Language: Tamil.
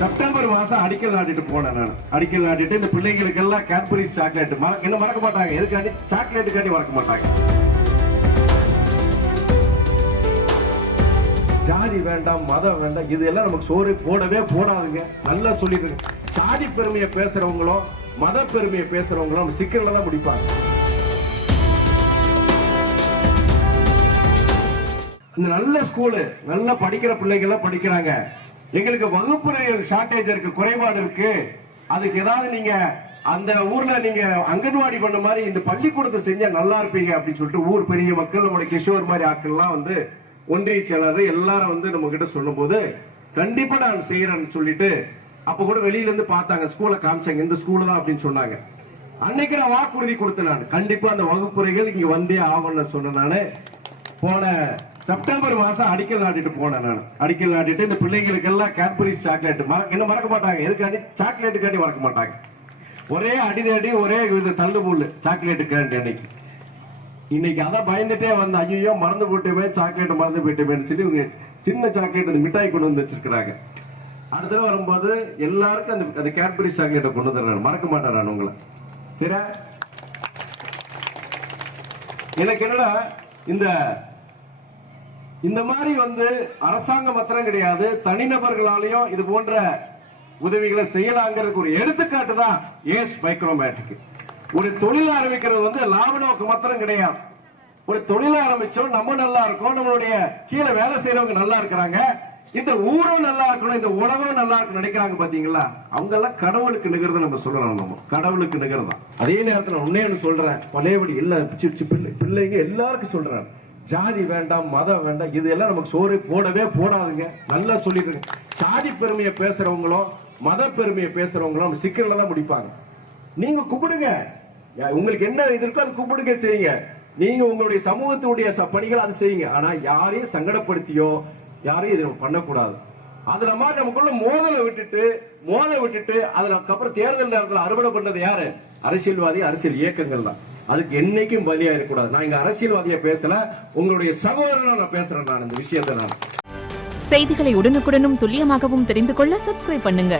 செப்டம்பர் மாசம் அடிக்கல் நாட்டிட்டு போனேன். நான் அடிக்கல் நாட்டிட்டு இந்த பிள்ளைங்களுக்கு எல்லாம் கேட்பரிஸ் சாக்லேட் இன்னும் மறக்க மாட்டாங்க. எதுக்காண்டி? சாக்லேட்டுக்காண்டி மறக்க மாட்டாங்க. ஜாதி வேண்டாம், மதம் வேண்டாம், இது எல்லாம் நமக்கு சோறு போடவே போடாதுங்க. நல்லா சொல்லிட்டு சாதி பெருமையை பேசுறவங்களும் மத பெருமையை பேசுறவங்களும் சிக்கல்ல தான் முடிப்பாங்க. இந்த நல்ல ஸ்கூலு, நல்லா படிக்கிற பிள்ளைங்க எல்லாம் படிக்கிறாங்க. எங்களுக்கு வகுப்பு ஷார்டேஜ் இருக்கு, குறைபாடு இருக்கு. அதுக்கு ஏதாவது நீங்க அந்த ஊர்ல நீங்க அங்கன்வாடி பண்ண மாதிரி இந்த பள்ளிக்கூடத்தை செஞ்சா நல்லா இருப்பீங்க அப்படின்னு சொல்லிட்டு ஊர் பெரிய மக்கள், நம்முடைய கிஷோர் மாதிரி ஆட்கள்லாம் வந்து ஒன்றிய செயலாளர் எல்லாரும் வந்து நம்ம கிட்ட சொல்லும் போது கண்டிப்பா நான் செய்யறேன்னு சொல்லிட்டு அப்ப கூட வெளியில இருந்து பார்த்தாங்க, ஸ்கூலை காமிச்சாங்க, இந்த ஸ்கூல் தான் அப்படின்னு சொன்னாங்க. அன்னைக்கு நான் வாக்குறுதி கொடுத்தேன். நான் கண்டிப்பா அந்த வகுப்புரைகள் இங்க வந்தே ஆகணும்னு சொன்னேன். நானு போன செப்டம்பர் மாசம் அடிக்கல் நாட்டிட்டு போனேன். நான் அடிக்கல் நாட்டிட்டு இந்த பிள்ளைங்களுக்கு எல்லாம் கேட்பரிஸ் சாக்லேட் இன்னும் மறக்க மாட்டாங்க. எதுக்காண்டி? சாக்லேட்டுக்காண்டி மறக்க மாட்டாங்க. ஒரே அடிதடி, ஒரே தள்ளுபுல்லு சாக்லேட்டுக்காண்டி. அன்னைக்கு இன்னைக்கு அதான் பயந்துட்டே வந்த, ஐயோ மறந்து போட்டுமே, சாக்லேட் மறந்து போயிட்டுமேன்னு சொல்லி இவங்க சின்ன சாக்லேட் மிட்டாய் கொண்டு வந்து வச்சிருக்கிறாங்க. அடுத்த வரும்போது எல்லாருக்கும் அந்த கேட்பரிஸ் சாக்லேட்டை கொண்டு வந்துடுறாரு. மறக்க மாட்டேன் நான் உங்களை. சரி, எனக்கு என்னடா இந்த மாதிரி வந்து அரசாங்கம் மாத்திரம் கிடையாது, தனிநபர்களாலையும் இது போன்ற உதவிகளை செய்யலாங்கிறதுக்கு ஒரு எடுத்துக்காட்டு தான் ஏஸ் மைக்ரோமேட்டிக். ஒரு தொழில் ஆரம்பிக்கிறது வந்து லாப நோக்கு மாத்திரம் கிடையாது. ஒரு தொழில் ஆரம்பிச்சோம், நம்ம நல்லா இருக்கோம், நம்மளுடைய கீழே வேலை செய்யறவங்க நல்லா இருக்கிறாங்க, இந்த ஊரும் நல்லா இருக்கணும், இந்த உலகம் நல்லா இருக்கணும் நினைக்கிறாங்க. பாத்தீங்களா? அவங்க எல்லாம் கடவுளுக்கு நிகழ்ந்து நம்ம சொல்லலாம். நம்ம கடவுளுக்கு நிகழ்தான். அதே நேரத்தில் உன்னையன்னு சொல்றேன், பழையபடி இல்ல பிள்ளைங்க எல்லாருக்கும் சொல்றேன், ஜாதி வேண்டாம், மதம் வேண்டாம், இது எல்லாம் நமக்கு சோறு போடவே போடாதுங்க. நல்லா சொல்லிட்டு சாதி பெருமையை பேசுறவங்களும் மத பெருமையை பேசுறவங்களும் சிக்கல்ல தான் முடிப்பாங்க. நீங்க கூப்பிடுங்க, உங்களுக்கு என்ன இது இருக்கோ அது கூப்பிடுங்க, செய்யுங்க. நீங்க உங்களுடைய சமூகத்துடைய பணிகள் அது செய்யுங்க. ஆனா யாரையும் சங்கடப்படுத்தியோ யாரையும் இது பண்ணக்கூடாது. அதுல மாதிரி நமக்குள்ள மோதலை விட்டுட்டு அதுக்கப்புறம் தேர்தல் நேரத்தில் அறுவடை பண்ணது யாரு? அரசியல்வாதி, அரசியல் இயக்கங்கள் தான். அதுக்கு என்னைக்கும் பலியா இருக்கக்கூடாது. நான் இங்க அரசியல்வாதியா பேசல, உங்களுடைய சகோதரனா நான் பேசுறேன். நான் இந்த விஷயத்தை செய்திகளை உடனுக்குடனும் துல்லியமாகவும் தெரிந்து கொள்ள சப்ஸ்கிரைப் பண்ணுங்க.